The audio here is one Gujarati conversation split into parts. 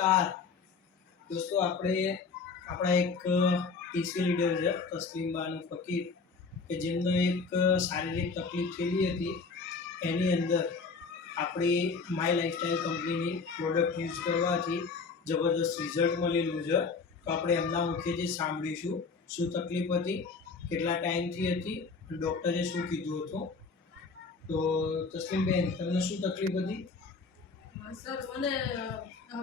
નમસ્કાર દોસ્તો, આપણા એક ટીસી લીડર છે તસ્લીમ બાનુ ફકીર કે જેમને એક શારીરિક તકલીફ થયેલી હતી. એની અંદર આપણી માય લાઈફસ્ટાઈલ કંપનીની પ્રોડક્ટ યુઝ કરવાથી જબરદસ્ત રિઝલ્ટ મળેલું છે. તો આપણે એમના મુખેથી સાંભળીશું શું તકલીફ હતી, કેટલા ટાઈમથી હતી, ડૉક્ટરે શું કીધું હતું. તો તસ્લીમબેન, તમને શું તકલીફ હતી? સર, મને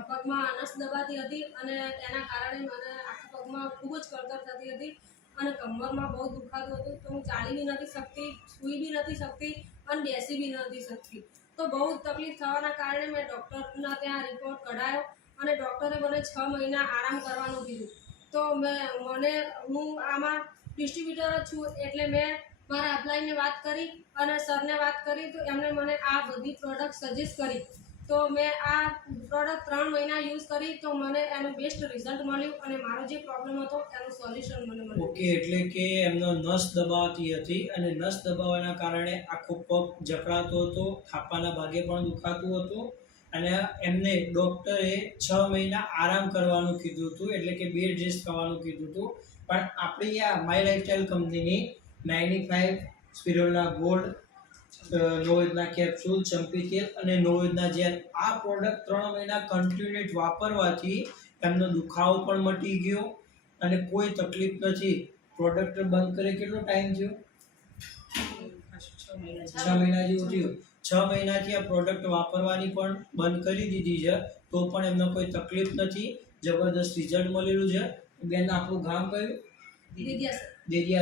પગમાં નસ દબાતી હતી અને તેના કારણે મને આખા પગમાં ખૂબ જ કળતર થતી હતી અને કમરમાં બહુ દુખાતું હતું. તો હું ચાલી બી નથી શકતી, સૂઈ બી નથી શકતી અને બેસી બી નથી શકતી. તો બહુ જ તકલીફ થવાના કારણે મેં ડૉક્ટરના ત્યાં રિપોર્ટ કઢાયો અને ડૉક્ટરે મને 6 મહિના આરામ કરવાનું કીધું. તો હું આમાં ડિસ્ટ્રીબ્યુટર જ છું, એટલે મેં મારા અપલાયને વાત કરી અને સરને વાત કરી, તો એમણે મને આ બધી પ્રોડક્ટ સજેસ્ટ કરી. તો મેં આ પ્રોડક્ટ 3 મહિના યુઝ કરી, તો મને એનું બેસ્ટ રિઝલ્ટ મળ્યું અને મારો જે પ્રોબ્લેમ હતો એનું સોલ્યુશન મને મળ્યું. ઓકે, એટલે કે એમનો નસ દબાવતી હતી અને નસ દબાવવાના કારણે આખો પગ જકડાતો હતો, થાપાના ભાગે પણ દુખાતું હતું અને એમને ડૉક્ટરે 6 મહિના આરામ કરવાનું કીધું હતું, એટલે કે બેડ રેસ્ટ કરવાનું કીધું હતું. પણ આપણી આ માય લાઈફસ્ટાઈલ કંપનીની 95 સ્પિરુલિના ગોલ્ડ, નવયોજના કેપ્સ્યુલ, ચંપી તેલ અને નવયોજના જેલ, આ પ્રોડક્ટ 3 મહિના કન્ટિન્યુઅસ વાપરવાથી એમનો દુખાવો પણ મટી ગયો અને કોઈ તકલીફ નથી. પ્રોડક્ટ બંધ કરે કેટલો ટાઈમ થયો? 6 મહિના જેવું થયું. 6 મહિનાથી આ પ્રોડક્ટ વાપરવાની પણ બંધ કરી દીધી છે, તો પણ એમને કોઈ તકલીફ નથી. જબરદસ્ત રિઝલ્ટ મળેલું છે. બેન, આપણું ગામ કયું? દેદિયા સર. દેદિયા.